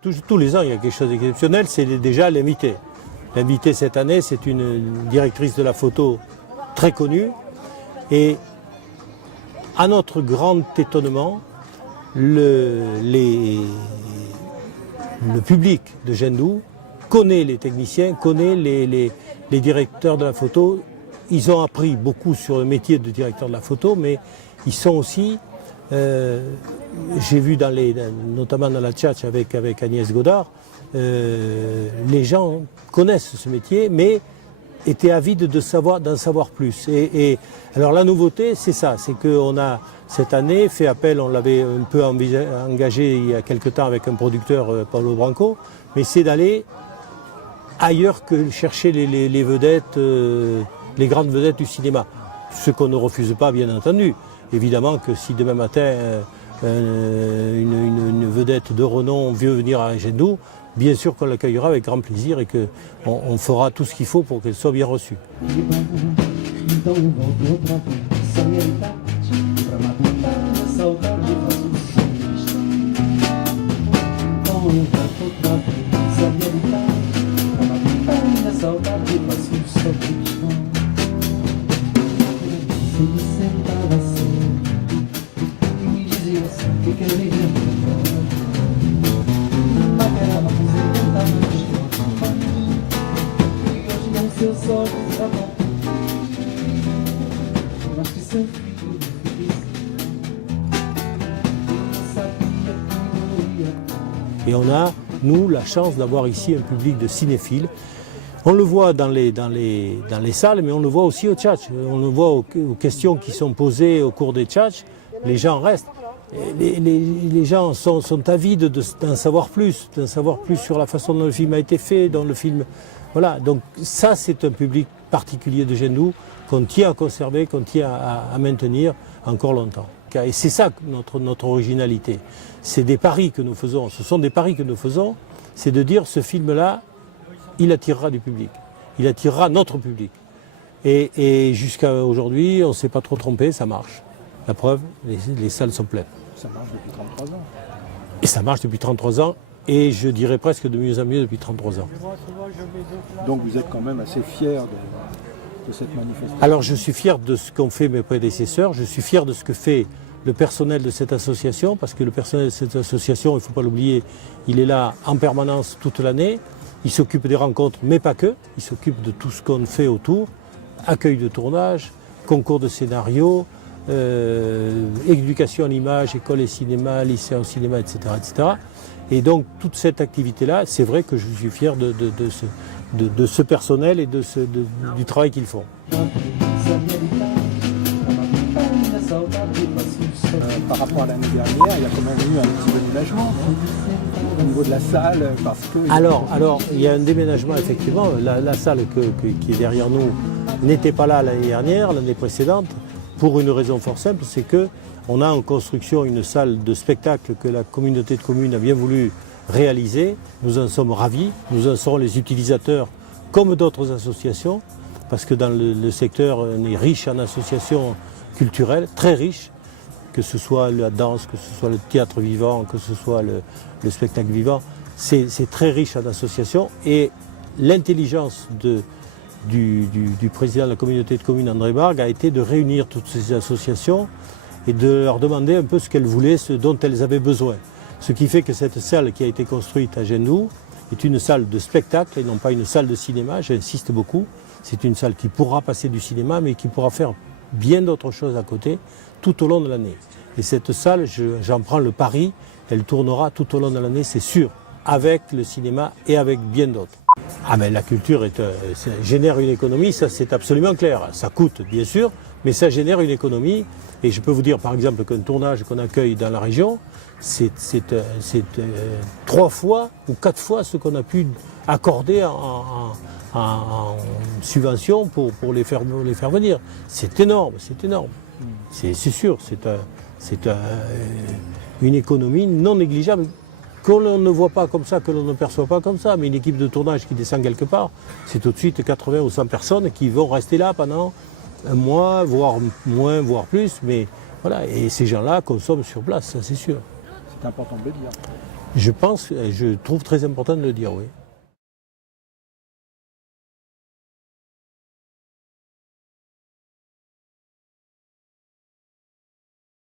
Tous les ans, il y a quelque chose d'exceptionnel, c'est déjà l'invité. L'invité cette année, c'est une directrice de la photo très connue. Et à notre grand étonnement, le public de Gendou connaît les techniciens, connaît les directeurs de la photo. Ils ont appris beaucoup sur le métier de directeur de la photo, mais ils sont aussi... j'ai vu notamment dans la tchatch avec Agnès Godard, les gens connaissent ce métier, mais étaient avides d'en savoir plus. Et alors la nouveauté, c'est ça, c'est qu'on a cette année fait appel, on l'avait un peu engagé il y a quelque temps avec un producteur, Paulo Branco, mais c'est d'aller ailleurs que chercher les vedettes, les grandes vedettes du cinéma. Ce qu'on ne refuse pas, bien entendu. Évidemment que si demain matin une vedette de renom veut venir à Gendou, bien sûr qu'on l'accueillera avec grand plaisir et qu'on fera tout ce qu'il faut pour qu'elle soit bien reçue. Et on a, nous, la chance d'avoir ici un public de cinéphiles. On le voit dans les salles, mais on le voit aussi au tchatch. On le voit aux questions qui sont posées au cours des tchatch. Les gens restent. Les gens sont avides d'en savoir plus sur la façon dont le film a été fait, dans le film. Voilà, donc ça c'est un public particulier de Gendou qu'on tient à conserver, qu'on tient à maintenir encore longtemps. Et c'est ça notre originalité. C'est des paris que nous faisons, ce sont des paris que nous faisons, c'est de dire ce film-là, il attirera du public, il attirera notre public. Et jusqu'à aujourd'hui, on ne s'est pas trop trompé, ça marche. La preuve, les salles sont pleines. Ça marche depuis 33 ans. Et ça marche depuis 33 ans, et je dirais presque de mieux en mieux depuis 33 ans. Donc vous êtes quand même assez fier de cette manifestation. Alors je suis fier de ce qu'ont fait mes prédécesseurs, je suis fier de ce que fait le personnel de cette association, parce que le personnel de cette association, il ne faut pas l'oublier, il est là en permanence toute l'année, il s'occupe des rencontres, mais pas que, il s'occupe de tout ce qu'on fait autour, accueil de tournage, concours de scénario, éducation à l'image, école et cinéma, lycée au cinéma, etc., etc. Et donc toute cette activité-là, c'est vrai que je suis fier de ce personnel et du travail qu'ils font. Par rapport à l'année dernière, il y a quand même eu un petit déménagement au niveau de la salle, parce que... Alors, il y a un déménagement effectivement. La salle qui est derrière nous n'était pas là l'année dernière, l'année précédente, pour une raison fort simple, c'est qu'on a en construction une salle de spectacle que la communauté de communes a bien voulu réaliser. Nous en sommes ravis, nous en serons les utilisateurs comme d'autres associations, parce que dans le secteur, on est riche en associations culturelles, très riches, que ce soit la danse, que ce soit le théâtre vivant, que ce soit le spectacle vivant, c'est très riche en associations. Et l'intelligence du président de la communauté de communes, André Bargue, a été de réunir toutes ces associations et de leur demander un peu ce qu'elles voulaient, ce dont elles avaient besoin. Ce qui fait que cette salle qui a été construite à Gendou est une salle de spectacle et non pas une salle de cinéma, j'insiste beaucoup. C'est une salle qui pourra passer du cinéma, mais qui pourra faire bien d'autres choses à côté tout au long de l'année. Et cette salle, j'en prends le pari, elle tournera tout au long de l'année, c'est sûr, avec le cinéma et avec bien d'autres. Ah mais la culture génère une économie, ça c'est absolument clair. Ça coûte bien sûr, mais ça génère une économie. Et je peux vous dire par exemple qu'un tournage qu'on accueille dans la région, c'est 3 fois ou 4 fois ce qu'on a pu accorder en subvention pour les faire venir. C'est énorme, c'est énorme. C'est sûr, c'est une économie non négligeable. Qu'on ne voit pas comme ça, que l'on ne perçoit pas comme ça, mais une équipe de tournage qui descend quelque part, c'est tout de suite 80 ou 100 personnes qui vont rester là pendant un mois, voire moins, voire plus, mais voilà, et ces gens-là consomment sur place, ça c'est sûr. C'est important de le dire. Je pense, et je trouve très important de le dire, oui.